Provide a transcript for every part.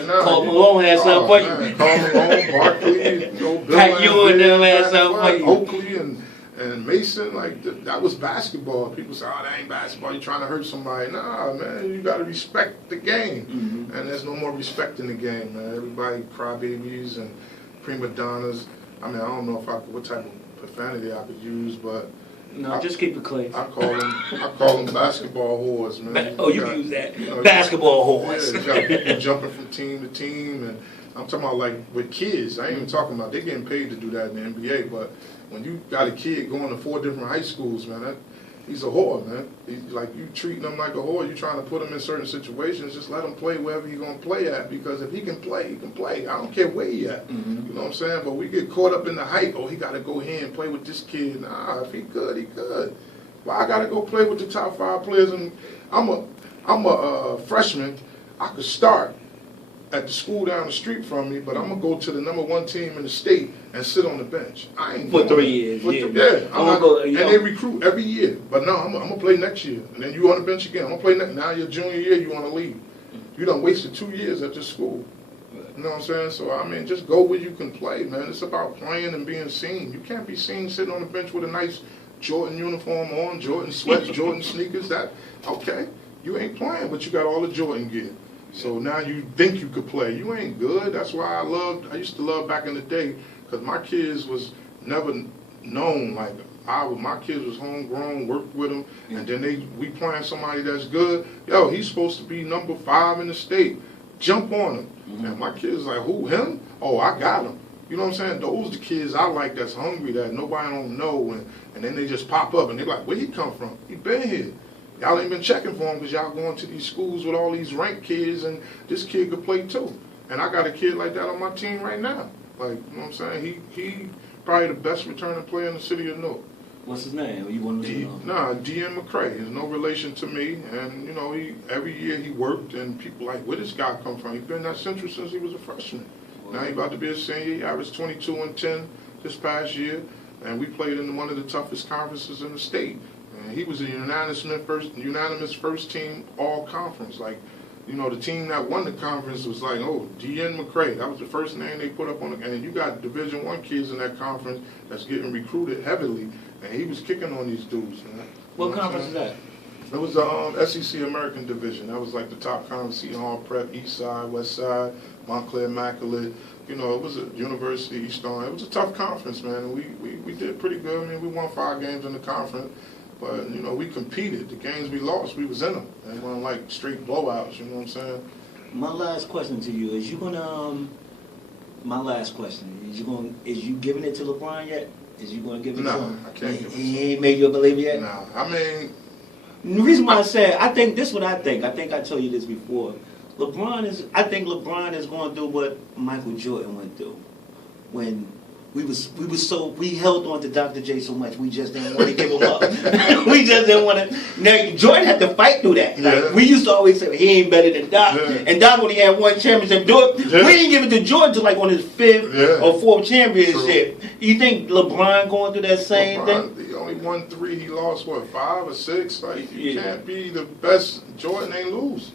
right now. Carl Malone had something for you. Carl Malone, Barkley, Bill Pat Ewing them had something for you. Oakley and Mason, like that was basketball. People say, "Oh, that ain't basketball. You're trying to hurt somebody." Nah, man, you got to respect the game, and there's no more respect in the game, man. Everybody crybabies and prima donnas. I mean, I don't know what type of profanity I could use, but no, just keep it clean. I call them basketball whores, man. Oh, you use that basketball whores. Yeah, you got people jumping from team to team, and I'm talking about like with kids. I ain't even talking about they're getting paid to do that in the NBA, but when you got a kid going to 4 different high schools, man, he's a whore, man. Like you treating him like a whore. You trying to put him in certain situations. Just let him play wherever he's gonna play at, because if he can play, he can play. I don't care where he at. You know what I'm saying? But we get caught up in the hype. Oh, he got to go here and play with this kid. Nah, if he good, he good. Well, I got to go play with the top 5 players, and I'm a freshman. I could start at the school down the street from me, but I'm gonna go to the #1 team in the state and sit on the bench. I ain't for 3 years. And they recruit every year. But no, I'm gonna play next year, and then you on the bench again. I'm gonna play next. Now your junior year, you want to leave. You done wasted 2 years at this school. You know what I'm saying? So I mean, just go where you can play, man. It's about playing and being seen. You can't be seen sitting on the bench with a nice Jordan uniform on, Jordan sweats, Jordan sneakers. That okay? You ain't playing, but you got all the Jordan gear. So now you think you could play. You ain't good. That's why I used to love back in the day, because my kids was never known like my kids was homegrown, worked with them, and then we playing somebody that's good. Yo, he's supposed to be number 5 in the state. Jump on him. And my kids like, who, him? Oh, I got him. You know what I'm saying? Those the kids I like that's hungry, that nobody don't know, and then they just pop up and they're like, where he come from? He been here. Y'all ain't been checking for him because y'all going to these schools with all these ranked kids, and this kid could play too. And I got a kid like that on my team right now. Like, you know what I'm saying? He probably the best returning player in the city of Newark. What's his name? You want to know? Nah, D.M. McCray. He's no relation to me. And, you know, every year he worked, and people like, where this guy come from? He's been at Central since he was a freshman. Now he about to be a senior. He averaged 22 and 10 this past year. And we played in one of the toughest conferences in the state. And he was a unanimous first team all conference. Like, you know, the team that won the conference was like, oh, D.N. McCray. That was the first name they put up on the, and you got Division I kids in that conference that's getting recruited heavily, and he was kicking on these dudes, man. What conference is that? It was the SEC American Division. That was like the top conference: Seton Hall Prep, East Side, West Side, Montclair Immaculate. You know, it was a University, East Orange. It was a tough conference, man, and we did pretty good. I mean, we won 5 games in the conference. But, you know, we competed. The games we lost, we was in them. They weren't like straight blowouts, you know what I'm saying? My last question to you, is you gonna, is you giving it to LeBron yet? Is you gonna give it to him? I can't give it to him. He ain't made you a believer yet? Nah, I mean. The reason why I said, I think I told you this before. I think LeBron is going to do what Michael Jordan went through. When we held on to Dr. J so much, we just didn't want to give him up. We just didn't want to. Now, Jordan had to fight through that. Like, we used to always say, he ain't better than Doc. Yeah. And Doc only had 1 championship. We didn't give it to Jordan until like on his 5th or 4th championship. True. You think LeBron going through that same thing? He only won 3. He lost, 5 or 6? Like, you can't be the best. Jordan ain't lose.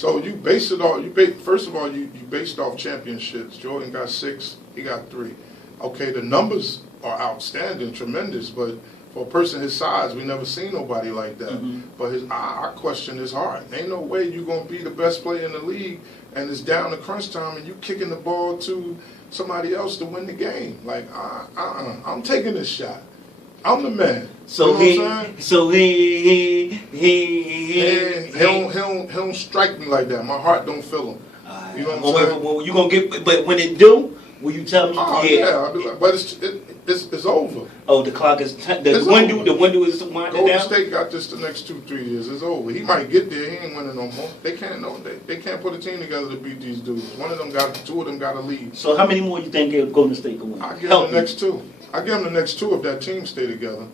So you base it off, first of all, you based off championships. Jordan got 6, he got 3. Okay, the numbers are outstanding, tremendous, but for a person his size, we never seen nobody like that. But our question is hard. Ain't no way you going to be the best player in the league, and it's down to crunch time, and you kicking the ball to somebody else to win the game. Like, I'm taking this shot. I'm the man. So he don't strike me like that. My heart don't feel him. You know what I'm saying? Well, you gonna get, but when it do, will you tell me? Oh, yeah. I'll be like, but it's over. Oh, the clock is the window is winding down. Golden State got this the next 2-3 years. It's over. He might get there. He ain't winning no more. They can't they can't put a team together to beat these dudes. 2 of them got to leave. So how many more you think Golden State can win? I give them the next 2. I give them the next 2 if that team stay together.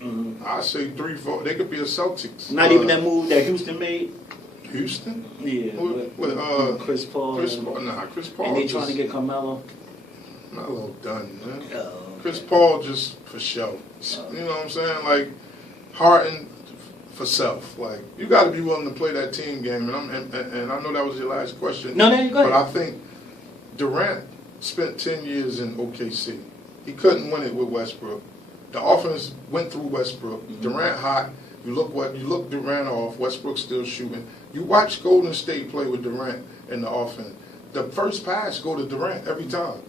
I say 3, 4. They could be a Celtics. Not even that move that Houston made. Houston? Yeah. With Chris Paul. Chris Paul. And they trying to get Carmelo. Melo done, man. Oh, Chris Paul just for show. You know what I'm saying? Like, Harden for self. Like, you got to be willing to play that team game. And I know that was your last question. No, go ahead. But I think Durant spent 10 years in OKC. He couldn't win it with Westbrook. The offense went through Westbrook. Durant hot. You look Durant off. Westbrook still shooting. You watch Golden State play with Durant in the offense. The first pass go to Durant every time.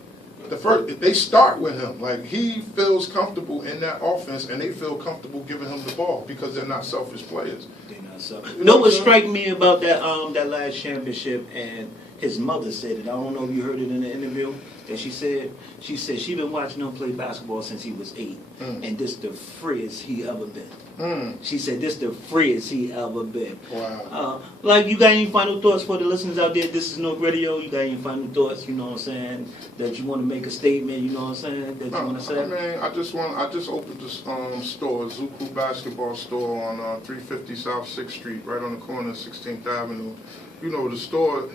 They start with him. Like, he feels comfortable in that offense, and they feel comfortable giving him the ball because they're not selfish players. They're not selfish. You know what struck me about that last championship, and his mother said it. I don't know if you heard it in the interview. That she said she been watching him play basketball since he was 8, and this the freest he ever been. She said this the freest he ever been. Wow. Like, you got any final thoughts for the listeners out there? This is NEWARK Radio. You got any final thoughts? You know what I'm saying? That you want to make a statement? You know what I'm saying? That you want to say? I mean, I just opened this store, Zuku Basketball Store on 350 South 6th Street, right on the corner of 16th Avenue. You know, the store.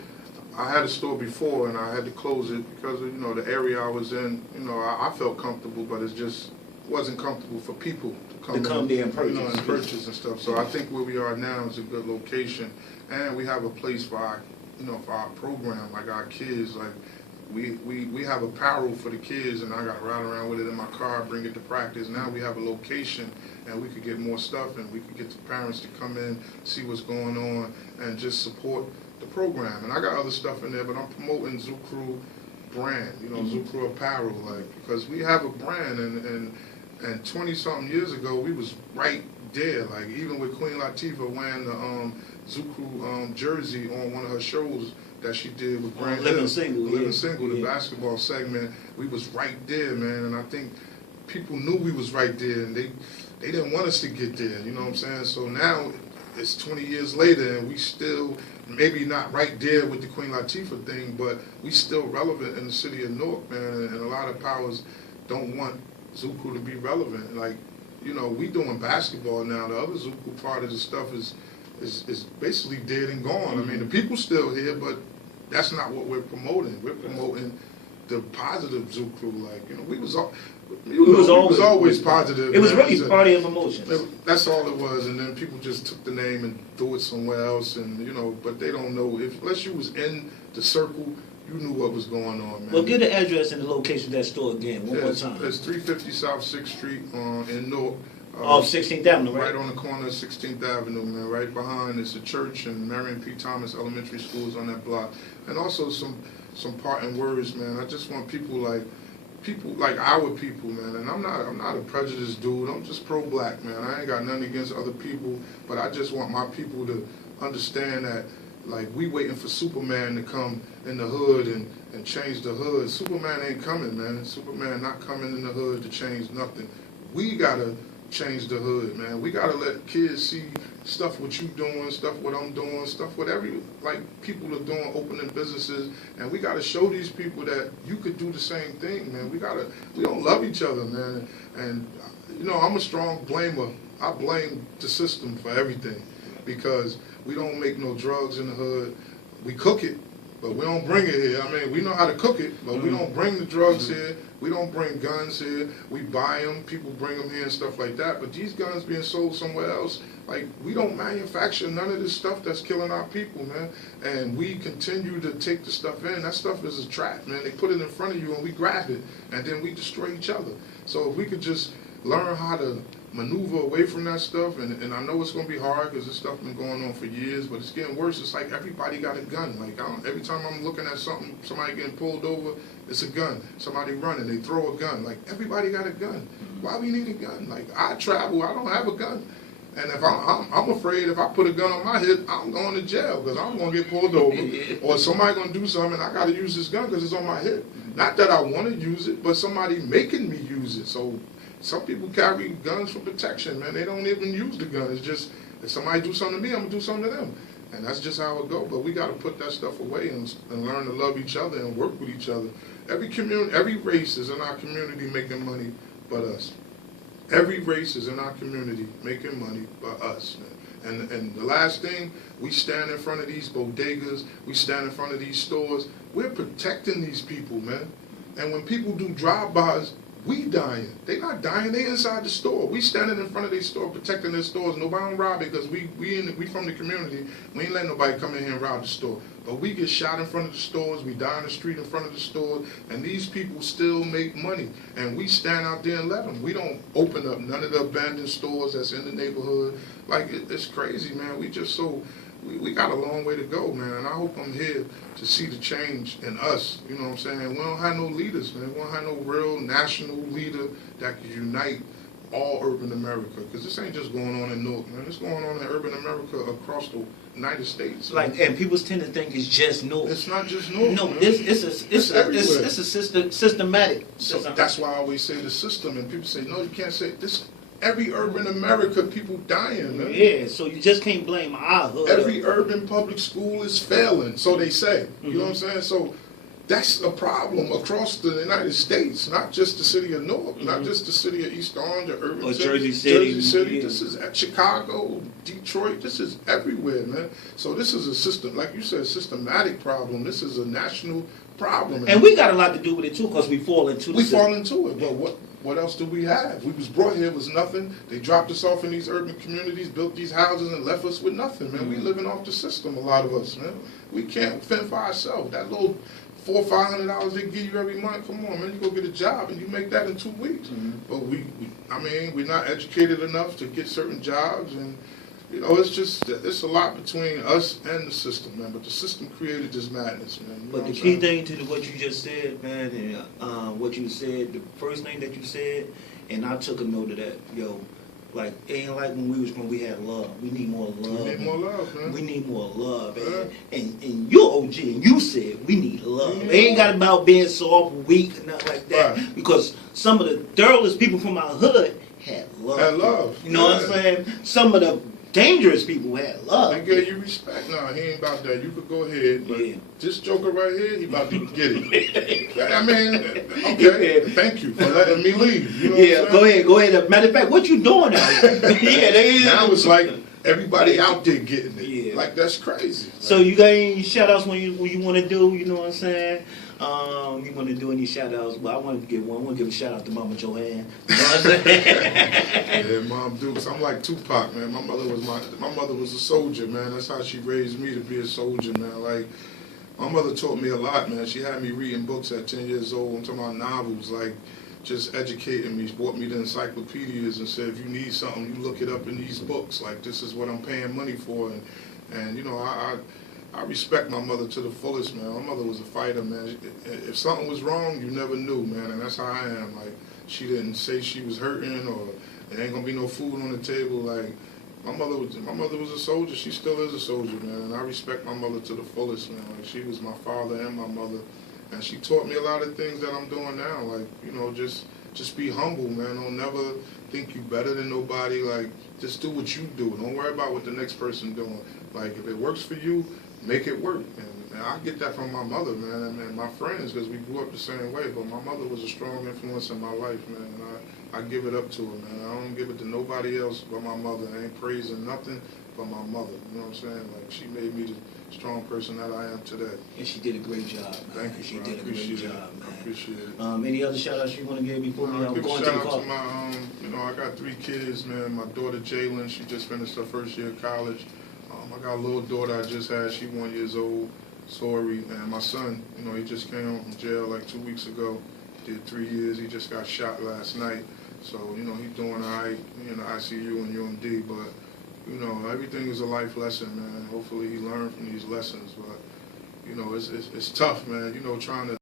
I had a store before, and I had to close it because of, the area I was in. I felt comfortable, but it just wasn't comfortable for people to come there and purchase, and purchase and stuff. So I think where we are now is a good location, and we have a place for our, for our program, like our kids. Like we have apparel for the kids, and I got to ride around with it in my car, bring it to practice. Now we have a location, and we could get more stuff, and we could get the parents to come in, see what's going on, and just support the program. And I got other stuff in there, but I'm promoting Zucru brand, Zucru apparel, like, because we have a brand, and 20-something years ago, we was right there, like, even with Queen Latifah wearing the Zucru jersey on one of her shows that she did with Grant Living Single, the basketball segment, we was right there, man, and I think people knew we was right there, and they didn't want us to get there, you know what I'm saying? So now, it's 20 years later, and we still, maybe not right there with the Queen Latifah thing, but we still relevant in the city of Newark, man, and a lot of powers don't want Zuku to be relevant. Like, we doing basketball now. The other Zuku part of the stuff is basically dead and gone. I mean, the people still here, but that's not what we're promoting. We're promoting the positive Zuku. Like, we was always positive. It was really party of emotions. That's all it was, and then people just took the name and threw it somewhere else, and but they don't know unless you was in the circle, you knew what was going on, man. Well, give the address and the location of that store again, one more time. It's 350 South 6th Street in Newark. Off 16th Avenue, right? Right on the corner of 16th Avenue, man. Right behind is a church, and Marion P. Thomas Elementary School is on that block. And also some parting words, man. I just want people like our people, man. And I'm not a prejudiced dude. I'm just pro-black, man. I ain't got nothing against other people, but I just want my people to understand that, like, we waiting for Superman to come in the hood and change the hood. Superman ain't coming, man. Superman not coming in the hood to change nothing. We gotta change the hood, man. We gotta let kids see stuff what you doing, stuff what I'm doing, stuff what people are doing, opening businesses, and we gotta show these people that you could do the same thing, man. We don't love each other, man. And I'm a strong blamer. I blame the system for everything because we don't make no drugs in the hood. We cook it, but we don't bring it here. I mean, we know how to cook it, but we don't bring the drugs here. We don't bring guns here. We buy them. People bring them here and stuff like that. But these guns being sold somewhere else, like, we don't manufacture none of this stuff that's killing our people, man. And we continue to take the stuff in. That stuff is a trap, man. They put it in front of you and we grab it, and then we destroy each other. So if we could just learn how to maneuver away from that stuff, and I know it's going to be hard because this stuff been going on for years, but it's getting worse. It's like everybody got a gun. Like, every time I'm looking at somebody getting pulled over, it's a gun. Somebody running, they throw a gun. Like, everybody got a gun. Why we need a gun? Like, I travel, I don't have a gun. And if I'm afraid if I put a gun on my hip, I'm going to jail because I'm going to get pulled over. Or somebody going to do something and I got to use this gun because it's on my hip. Not that I want to use it, but somebody making me use it. So some people carry guns for protection, man. They don't even use the gun. It's just, if somebody do something to me, I'm going to do something to them. And that's just how it go. But we got to put that stuff away and learn to love each other and work with each other. Every community, every race is in our community making money but us. Every race is in our community making money but us, man. And the last thing, we stand in front of these bodegas, we stand in front of these stores, we're protecting these people, man. And when people do drive-bys, We dying. They not dying. They inside the store. We standing in front of their store, protecting their stores. Nobody don't rob it because we from the community. We ain't letting nobody come in here and rob the store. But we get shot in front of the stores. We die in the street in front of the stores. And these people still make money. And we stand out there and let them. We don't open up none of the abandoned stores that's in the neighborhood. Like, it's crazy, man. We just so... We got a long way to go, man, and I hope I'm here to see the change in us, you know what I'm saying? We don't have no leaders, man. We don't have no real national leader that can unite all urban America, because this ain't just going on in Newark, man. It's going on in urban America across the United States. Like, and people tend to think it's just Newark. It's not just Newark, no, man. It's a systematic. So that's why I always say the system, and people say, no, you can't say this. Every urban America, people dying, man. Yeah, so you just can't blame our hood. Every urban public school is failing, so they say. You know what I'm saying? So that's a problem across the United States, not just the city of Newark, not just the city of East Orange or urban or Jersey City. Yeah. This is at Chicago, Detroit. This is everywhere, man. So this is a system, like you said, systematic problem. This is a national problem. And we got a lot to do with it too, because we fall into it. But what else do we have? We was brought here was nothing. They dropped us off in these urban communities, built these houses, and left us with nothing, man. We living off the system, a lot of us, man. We can't fend for ourselves. That little $400 or $500 they give you every month, come on, man. You go get a job and you make that in 2 weeks. But we're not educated enough to get certain jobs, and you know, it's a lot between us and the system, man. But the system created this madness, man. But the key thing to what you just said, man, and what you said, the first thing that you said, and I took a note of that, yo. Like, it ain't like when we was growing, we had love. We need more love. We need more love, man. We need more love, man. And you're OG, and you said we need love. It ain't got about being soft, weak, and nothing like that. Right. Because some of the thoroughest people from our hood had love. Had love. You know what I'm saying? Some of the dangerous people had love. They gave you respect. No, he ain't about that. You could go ahead, but this joker right here, he about to get it. I mean, okay, thank you for letting me leave. You know what I'm saying? Go ahead. Matter of fact, what you doing out here? Now it's like everybody out there getting it. Yeah. Like, that's crazy. So you got any shout outs when you want to do, you know what I'm saying? You want to do any shout outs? Well, I want to give one. I want to give a shout out to Mama Joanne. You know what I'm saying? Yeah, Mom Dukes. I'm like Tupac, man. My mother was a soldier, man. That's how she raised me to be a soldier, man. Like, my mother taught me a lot, man. She had me reading books at 10 years old. I'm talking about novels, like just educating me. She bought me the encyclopedias and said, if you need something, you look it up in these books. Like, this is what I'm paying money for. And you know, I respect my mother to the fullest, man. My mother was a fighter, man. If something was wrong, you never knew, man, and that's how I am. Like, she didn't say she was hurting or there ain't gonna be no food on the table. Like, my mother was a soldier. She still is a soldier, man, and I respect my mother to the fullest, man. Like, she was my father and my mother, and she taught me a lot of things that I'm doing now. Like, you know, just be humble, man. Don't never think you better than nobody. Like, just do what you do. Don't worry about what the next person doing. Like, if it works for you, make it work. And I get that from my mother, man, and my friends, because we grew up the same way. But my mother was a strong influence in my life, man, and I give it up to her, man. I don't give it to nobody else but my mother. I ain't praising nothing but my mother. You know what I'm saying? Like, she made me the strong person that I am today. And she did a great job, man. Thank you, She did a great job, man. I appreciate it. Any other shout outs you want to give before we go into the call? Shout out to my, you know, I got 3 kids, man. My daughter, Jalen, she just finished her first year of college. I got a little daughter I just had. She 1 year old, Sori. And my son, you know, he just came home from jail like 2 weeks ago. Did 3 years. He just got shot last night. So, you know, he's doing all right in the ICU and UMD. But, you know, everything is a life lesson, man. Hopefully he learned from these lessons. But, you know, it's tough, man. You know, trying to